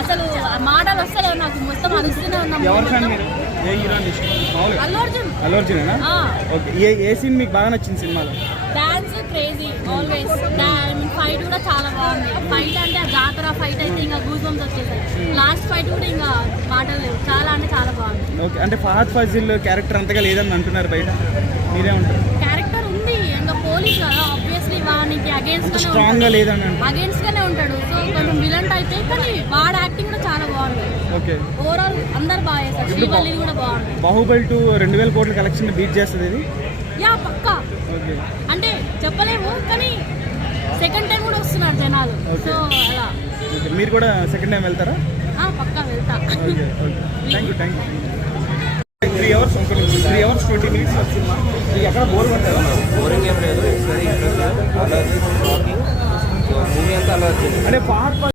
అసలు మాటలు వస్తలేవు నాకు, మొత్తం అరుస్తూనే ఉన్నాం. అల్లు అర్జునేనా? ఓకే. ఏ సీన్ మీకు బాగా నచ్చింది సినిమాలో? Dance crazy always. ఫైట్ కూడా చాలా బాగుంది. ఫైట్ అంటే ఆ జాతర ఫైట్ అయితే ఇంకా గూస్ బంప్స్ వచ్చేసాయి. లాస్ట్ ఫైట్ కూడా ఇంకా మాటలు లేవు, చాలా అంటే చాలా బాగుంది. ఓకే. అంటే ఫహద్ ఫాజిల్ క్యారెక్టర్ అంతగా లేదని అంటున్నారు బయట, మీరేమంటారు? క్యారెక్టర్ ఉంది, ఇంకా పోలీస్ కదా, ఆబ్వియస్లీ వానికి అగేన్స్ట్ స్ట్రాంగ్ గా లేదని అగేన్స్ట్ గానే ఉంటాడు. సో కొంచెం విలన్ అయితే, కానీ వాడు యాక్టింగ్ కూడా చాలా బాగుంది. ఓకే. ఓవరాల్ అందరు బాగా చేస్తారు. శ్రీవల్లి కూడా బాగుంది. బాహుబలి 2 2000 కోట్ల కలెక్షన్ బీట్ చేస్తుంది ఇది. యా పక్కా. ఓకే. అంటే చెప్పలేము, కానీ సెకండ్ టైం కూడా వస్తున్నారు జనాలు. సో అలా. మీరు కూడా సెకండ్ టైం వెళ్తారా? పక్కా వెళ్తా. Okay. Okay. Thank you. 3 hours 20 minutes వచ్చింది. ఇది ఎక్కడ బోర్ పడతారా? బోరింగ్ ఏం లేదు. It's very interesting. మూవీ అంతా అలా అంటే